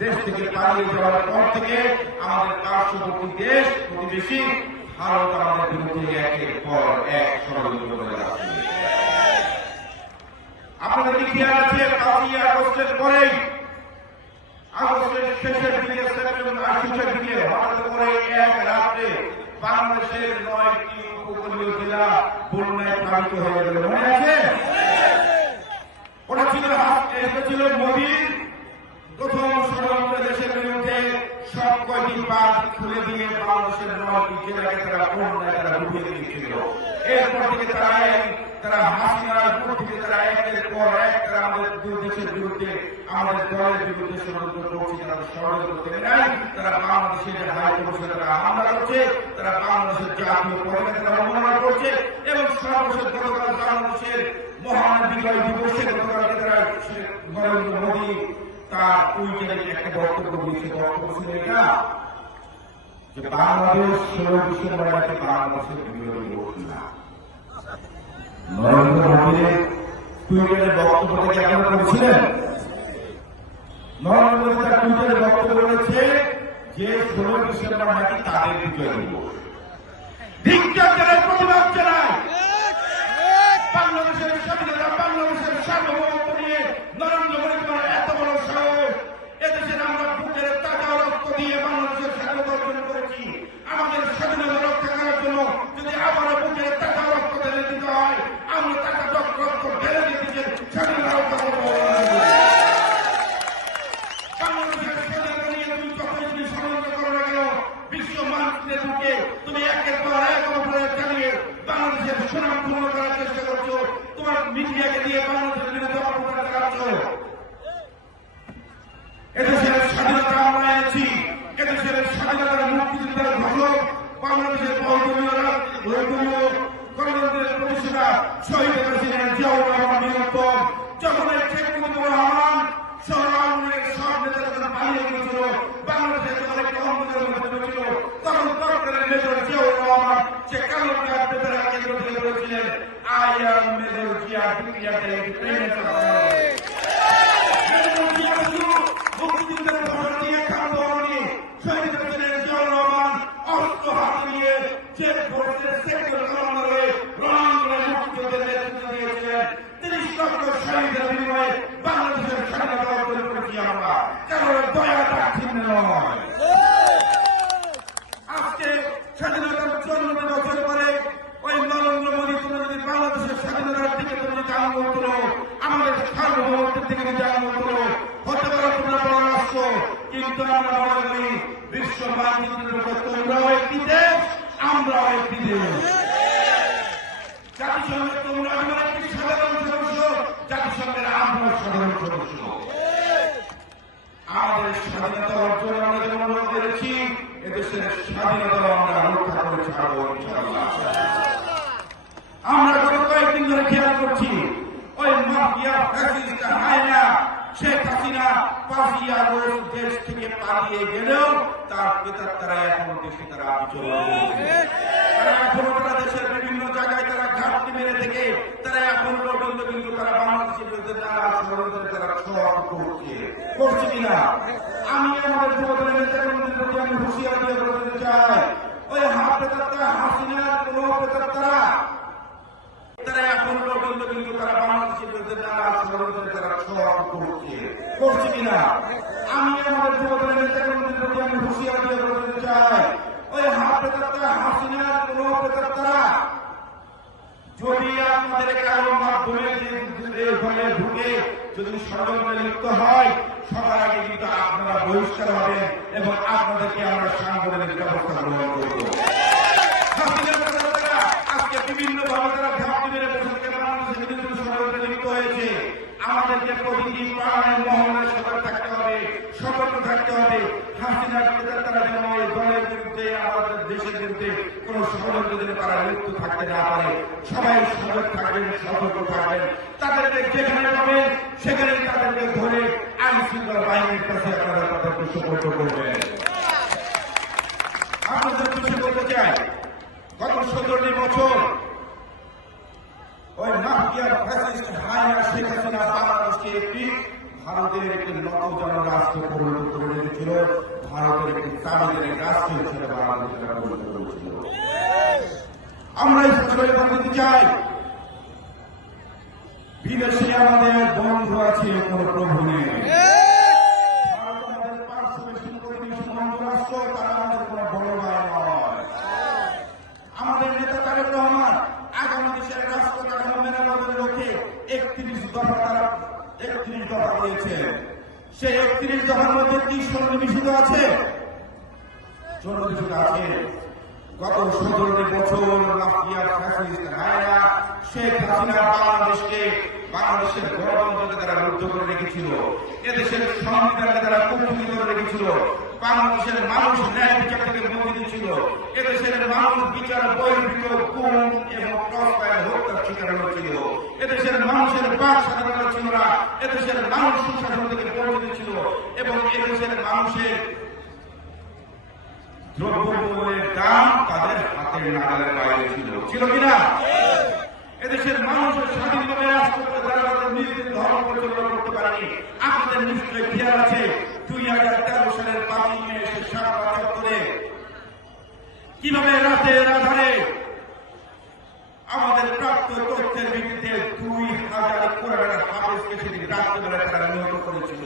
দেশ থেকে পালিয়ে যাওয়ার পর থেকে আমাদের পার্শ্ববর্তী দেশ প্রতিবেশী ভারত আমাদের বিরুদ্ধে একের পর এক ষড়যন্ত্র করে যাচ্ছে। আপনাদের কি খেয়াল আছে 5ই আগস্টের পরেই আগস্টের শেষের দিকে শেষের দিকে হঠাৎ করে এক রাত্রে বাংলাদেশের 9টি উপকূলীয় জেলা বন্যায় প্লাবিত হয়ে গেল, মনে আছে? ওটা ছিল মোদীর প্রথম ষড়যন্ত্র। দেশের বিরুদ্ধে সব কয়টি বাঁধ খুলে দিয়ে বাংলাদেশের 9টি জেলাকে তারা বন্যায় তারা ডুবিয়ে দিয়েছিল। এরপর থেকে তারা হাসিনার থেকে তারা একের পর এক তারা আমাদের দেশের বিরুদ্ধে আমাদের দলের বিরুদ্ধে ষড়যন্ত্র করছে। তারা ষড়যন্ত্র থেকে নাই, তারা বাংলাদেশের হাই কমিশনে তারা হামলা করছে, তারা বাংলাদেশের জাতীয় পতাকা তারা অবমাননা করছে এবং সর্বশেষ গতকাল বাংলাদেশের মহান বিজয় দিবসে গতকালকে তারা নরেন্দ্র মোদী তার টুইটারে একটা বক্তব্য দিয়েছে। বক্তব্য ছিল এটা যে বাংলাদেশ 16 ডিসেম্বর রাতে বাংলাদেশের বিজয় দিবস না। নরেন্দ্র মোদীর টুইটারে বক্তব্যটাকে আপনারা করেছিলেন? নরেন্দ্র মোদী তার টুইটারে বক্তব্য বলেছে যে 16 ডিসেম্বর নাকি তাদের বিজয় দিবস। ধিক্কার জানায়, প্রতিবাদ জানায়। বাংলাদেশের স্বাধীনতা, বাংলাদেশের সার্বভৌমত্ব নিয়ে নরেন্দ্র মোদী তোমার এত বড় সাহস। এদেশের আমরা বুকের টাকা রক্ত দিয়ে বাংলাদেশের স্বাধীনতা অর্জন করেছি। আমাদের স্বাধীনতা রক্ষা করার জন্য যদি আবারও বুকের টাকা রক্ত ঢেলে দিতে হয়, আমরা টাকা রক্ত ঢেলে দিতে স্বাধীনতা রক্ষা করবো। বাংলাদেশের স্বাধীনতা নিয়ে তুমি যখনই তুমি ষড়যন্ত্র করো না কেন, বিশ্ব মানচিত্রের বুকে তুমি একের পর এক অপরাধ চালিয়ে বাংলাদেশের সুনাম পূর্ণ করার চেষ্টা করছো। তোমার মিডিয়াকে দিয়ে বাংলাদেশের বিরুদ্ধে অপপ্রচার চালাচ্ছো। এদেশের স্বাধীনতা আমরা এনেছি, এদেশের স্বাধীনতার মুক্তিযুদ্ধের ঘোষক বাংলাদেশের বহুদলীয় গণতন্ত্রের প্রতিষ্ঠাতা শহীদ প্রেসিডেন্ট জিয়াউর রহমান নিরন্তর যখন শেখ মুজিবুর রহমান সহ আওয়ামী লীগের সব নেতারা যখন পালিয়ে গিয়েছিল, বাংলাদেশের যখন একটা অন্ধকারের মধ্যে ছিল, তখন তৎকালীন মেজর জিয়াউর রহমান সে কালো কাজ নেতারা কেন্দ্র থেকে বলেছিলেন, I am major Zia declare the independence of Bangladesh. মুক্তিযুদ্ধের ঘোষণা দিয়ে খাদ্য অরণি শহীদ প্রেসিডেন্ট জিয়াউর রহমান অস্ত্র হাতে নিয়ে যে ভোটের সেক্টর কমান্ডারে রণাঙ্গনে মুক্তিযুদ্ধের নেতৃত্ব দিয়েছিলেন। 30 লক্ষ শহীদের বিনিময়ে বাংলাদেশের স্বাধীনতা অর্জন করেছি আমরা, কারণ দয়া দাক্ষিণ্য নয়। আজকে স্বাধীনতার 54 বছর পরে ওই নরেন্দ্র মোদী তুমি যদি বাংলাদেশের স্বাধীনতার দিকে তুমি যদি আন্দোলন করো, আমাদের সার্বভৌমত্বের দিকে যদি আন্দোলন করো, হতে পারে তোমরা বড় রাষ্ট্র, কিন্তু আমরা মনে করি বিশ্ব মানচিত্রের উপর তোমরাও একটি দেশ, আমরাও একটি দেশ। জাতিসংঘের তোমরা আমার একটি সাধারণ সদস্য, জাতিসংঘের আমরা সাধারণ সদস্য। আমাদের স্বাধীনতা অর্জন আমরা যেমন করেছি, এদেশের স্বাধীনতা আমরা রক্ষা করে ছাড়বো ইনশাআল্লাহ। আমরা গত কয়েকদিন ধরে খেয়াল করছি ওই মাফিয়া ফ্যাসিস্ট হায়না শেখ হাসিনা 5ই আগস্ট দেশ থেকে পালিয়ে গেলেও তার প্রেতাত্মারা এখনো দেশে তারা বিচরণ করছে। তারা এখনো তারা দেশের বিভিন্ন জায়গায় তারা ঘাটতি মেরে থেকে তারা এখনো পর্যন্ত কিন্তু তারা বাংলাদেশের বিরুদ্ধে তারা ষড়যন্ত্রে তারা করছে কিনা। আমি আমাদের যুবদলের নেতাকর্মীদের প্রতি আমি হুঁশিয়ারি দিয়ে বলতে চাই, ওই প্রেতাত্মা হাসিনার কোন প্রেতাত্মারা তারা এখন পর্যন্ত কিন্তু তারা বাংলাদেশের বিরুদ্ধে তারা ষড়যন্ত্রে তারা করছে কিনা। আমি আমাদের যুবদলের নেতাকর্মীদের প্রতি আমি হুঁশিয়ারি দিয়ে বলতে চাই, ওই প্রেতাত্মা হাসিনার কোন প্রেতাত্মারা যদি আপনাদের কারো মাধ্যমে ঘরে ঢুকে যদি ষড়যন্ত্রে লিপ্ত হয়, সবার আগে কিন্তু আপনারা বহিষ্কার হবেন এবং আপনাদেরকে আমরা সাংগঠনিক ব্যবস্থা গ্রহণ করব। আজকে বিভিন্ন ভাবে তারা ঘাপটি মেরে বসে বাংলাদেশের বিরুদ্ধে ষড়যন্ত্রে লিপ্ত হয়েছে। আমাদেরকে প্রতিদিন পাড়ায় মহল্লায় সতর্ক থাকতে হবে, সতর্ক থাকতে হবে। হাসিনার তারা যেন এই দলের বিরুদ্ধে আমাদের দেশের বিরুদ্ধে কোন ষড়যন্ত্র যেন তারা লিপ্ত থাকতে না পারে। সবাই সতর্ক থাকবেন, সতর্ক থাকবেন। তাদেরকে যেখানে পাবেন সেখানে তাদেরকে ধরে আইন শৃঙ্খলা বাহিনীর কাছে আপনারা তাদেরকে সুপর্দ করবেন। আপনাদের কিছু বলতে চাই, গত 17টি বছর ওই মাফিয়া ফ্যাসিস্ট হায়না শেখ হাসিনা বাংলাদেশকে একটি ভারতের একটি নতজন রাষ্ট্র পরিণত করে রেখেছিল, ভারতের একটি তামিলের রাষ্ট্র হিসেবে বাংলাদেশকে পরিণত করেছিল। আমরা দিতে চাই, বিদেশে আমাদের বন্ধু আছে, কোন প্রভু নেই। ভারত আমাদের পার্শ্ববর্তী প্রতিবেশী বন্ধু রাষ্ট্র, তারা আমাদের কোন বড় ভাই নয়। আমাদের নেতা তারেক রহমান আগামী দেশের রাষ্ট্র কাঠামো মেরামতের লক্ষ্যে 31 দফা দিয়েছে। সেই 31 দফার মধ্যে কি সন্নিবেশিত আছে? সন্নিবেশিত আছে গত 17 বছর মাফিয়া ফ্যাসিস্ট হায়না শেখ হাসিনা বাংলাদেশের গণতন্ত্রকে তারা রুদ্ধ করে রেখেছিল, এদেশের সংবিধানকে তারা কুক্ষিগত করে রেখেছিল, বাংলাদেশের মানুষ ন্যায় বিচার থেকে বঞ্চিত ছিল, এদেশের মানুষ বিচার বহির্ভূত গুম এবং ক্রসফায়ার হত্যার শিকার হয়েছিল, এদেশের মানুষের বাক স্বাধীনতা ছিল না, এদেশের মানুষ সুশাসন থেকে বঞ্চিত ছিল এবং এদেশের মানুষের দ্রব্যমূল্যের দাম তাদের হাতের নাগালের বাইরে ছিল কিনা? এদেশের মানুষের স্বাধীনভাবে রাষ্ট্রপতি তারা তাদের নিজেদের ধর্ম পরিচালনা করতে পারেনি। আপনাদের নিশ্চয়ই খেয়াল আছে 2013 সালের 5 মে শাহবাগ চত্বরে কিভাবে রাতের আধারে আমাদের প্রাপ্ত তথ্যের ভিত্তিতে 2000 কোরআনের হাফেজকে সেদিন রাত্রেবেলা তারা নিহত করেছিল।